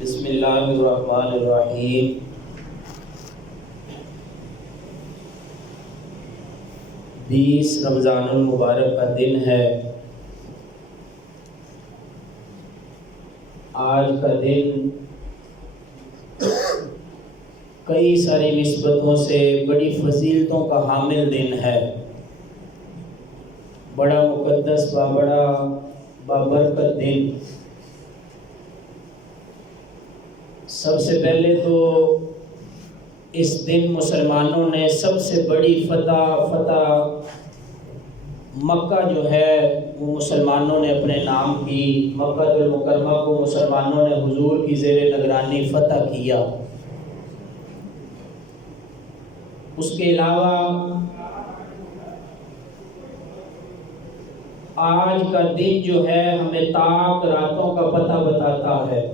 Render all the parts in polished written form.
بسم اللہ الرحمن الرحیم۔ 20 رمضان المبارک کا دن ہے۔ آج کا دن کئی ساری نسبتوں سے بڑی فضیلتوں کا حامل دن ہے، بڑا مقدس بڑا بابرکت دن۔ سب سے پہلے تو اس دن مسلمانوں نے سب سے بڑی فتح مکہ جو ہے وہ مسلمانوں نے اپنے نام کی۔ مکہ المکرمہ کو مسلمانوں نے حضور کی زیر نگرانی فتح کیا۔ اس کے علاوہ آج کا دن جو ہے ہمیں تاک راتوں کا پتہ بتاتا ہے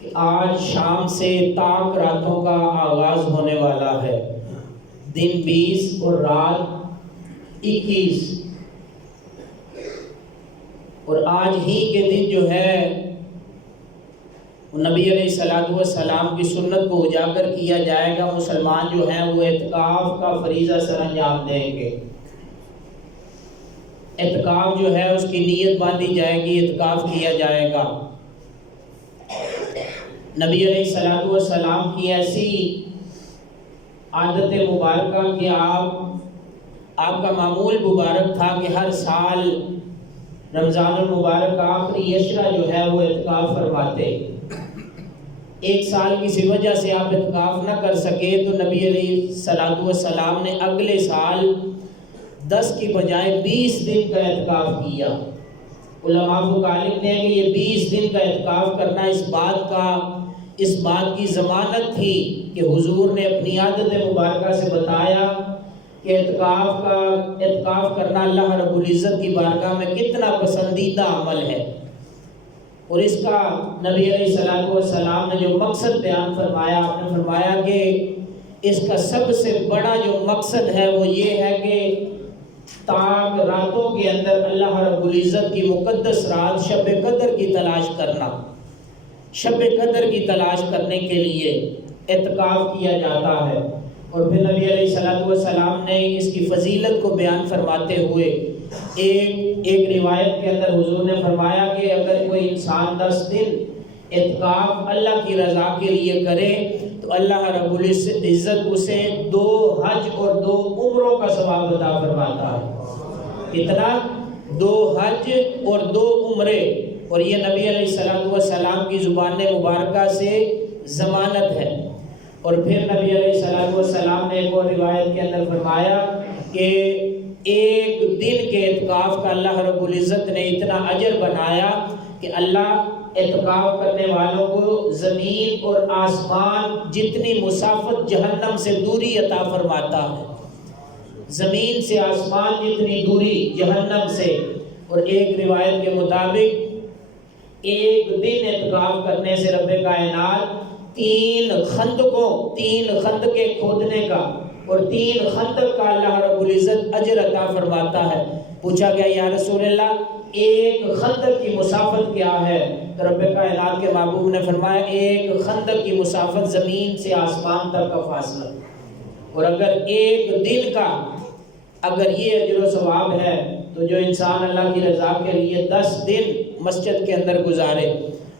کہ آج شام سے تاک راتوں کا آغاز ہونے والا ہے۔ دن 20 اور رات 21، اور آج ہی کے دن جو ہے نبی علیہ السلام کی سنت کو اجاگر کیا جائے گا۔ مسلمان جو ہیں وہ اعتکاف کا فریضہ سر انجام دیں گے۔ اعتکاف جو ہے اس کی نیت باندھی جائے گی، اعتکاف کیا جائے گا۔ نبی علیہ السلام کی ایسی عادت مبارکہ کہ آپ کا معمول مبارک تھا کہ ہر سال رمضان المبارک کا آخری عشرہ جو ہے وہ اعتکاف فرماتے۔ ایک سال کسی وجہ سے آپ اعتکاف نہ کر سکے تو نبی علیہ السلام نے اگلے سال 10 کی بجائے 20 دن کا اعتکاف کیا۔ علماء فقہاء لکھتے ہیں کہ یہ 20 دن کا اعتکاف کرنا اس بات کی ضمانت تھی کہ حضور نے اپنی عادت مبارکہ سے بتایا کہ اعتکاف کرنا اللہ رب العزت کی بارگاہ میں کتنا پسندیدہ عمل ہے، اور اس کا نبی علیہ السلام نے جو مقصد بیان فرمایا، آپ نے فرمایا کہ اس کا سب سے بڑا جو مقصد ہے وہ یہ ہے کہ تاک راتوں کے اندر اللہ رب العزت کی مقدس رات شب قدر کی تلاش کرنا۔ شب قدر کی تلاش کرنے کے لیے اعتکاف کیا جاتا ہے۔ اور پھر نبی علیہ السلام نے اس کی فضیلت کو بیان فرماتے ہوئے ایک روایت کے اندر حضور نے فرمایا کہ اگر کوئی انسان 10 دن اعتکاف اللہ کی رضا کے لیے کرے تو اللہ رب العزت اسے 2 حج اور 2 عمروں کا ثواب عطا فرماتا ہے۔ کتنا؟ 2 حج اور 2 عمرے، اور یہ نبی علیہ السلام کی زبان مبارکہ سے ضمانت ہے۔ اور پھر نبی علیہ السلام نے ایک اور روایت کے اندر فرمایا کہ ایک دن کے اعتکاف کا اللہ رب العزت نے اتنا اجر بنایا کہ اللہ اعتکاف کرنے والوں کو زمین اور آسمان جتنی مسافت جہنم سے دوری عطا فرماتا ہے۔ زمین سے آسمان جتنی دوری جہنم سے۔ اور ایک روایت کے مطابق ایک دن اعتکاف کرنے سے رب کائنات 3 خندقیں کھودنے کا اور 3 خندق کا اللہ رب العزت اجر عطا فرماتا ہے۔ پوچھا گیا یا رسول اللہ ایک خندق کی مسافت کیا ہے؟ تو رب کائنات کے محبوب نے فرمایا ایک خندق کی مسافت زمین سے آسمان تک کا فاصلہ۔ اور اگر ایک دن کا یہ اجر و ثواب ہے تو جو انسان اللہ کی رضا کے لیے 10 دن مسجد کے اندر گزارے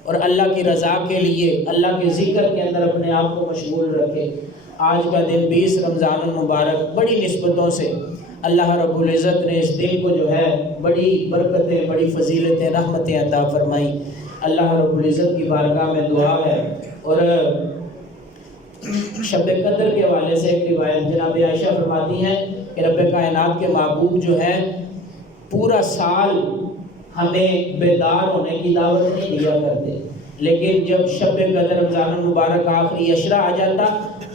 اور اللہ کی رضا کے لیے اللہ کے ذکر کے اندر اپنے آپ کو مشغول رکھے۔ آج کا دن 20 رمضان المبارک بڑی نسبتوں سے اللہ رب العزت نے اس دن کو جو ہے بڑی برکتیں، بڑی فضیلتیں، رحمتیں عطا فرمائی۔ اللہ رب العزت کی بارگاہ میں دعا ہے۔ اور شب قدر کے حوالے سے ایک روایت جناب عائشہ فرماتی ہیں کہ رب کائنات کے محبوب جو ہے پورا سال ہمیں بیدار ہونے کی دعوت نہیں دیا کرتے، لیکن جب شب قدر رمضان المبارک آخری عشرہ آ جاتا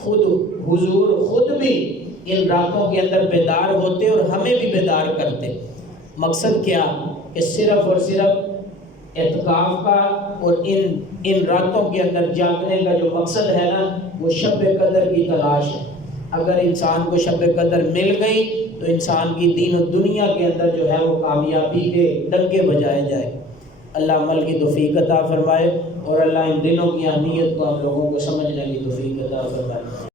حضور خود بھی ان راتوں کے اندر بیدار ہوتے اور ہمیں بھی بیدار کرتے۔ مقصد کیا کہ صرف اور صرف اعتکاف کا اور ان راتوں کے اندر جاگنے کا جو مقصد ہے نا وہ شب قدر کی تلاش ہے۔ اگر انسان کو شب قدر مل گئی تو انسان کی دین و دنیا کے اندر جو ہے وہ کامیابی کے ڈنکے بجائے جائے۔ اللہ عمل کی توفیق عطا فرمائے، اور اللہ ان دنوں کی اہمیت کو ہم لوگوں کو سمجھنے کی توفیق عطا فرمائے۔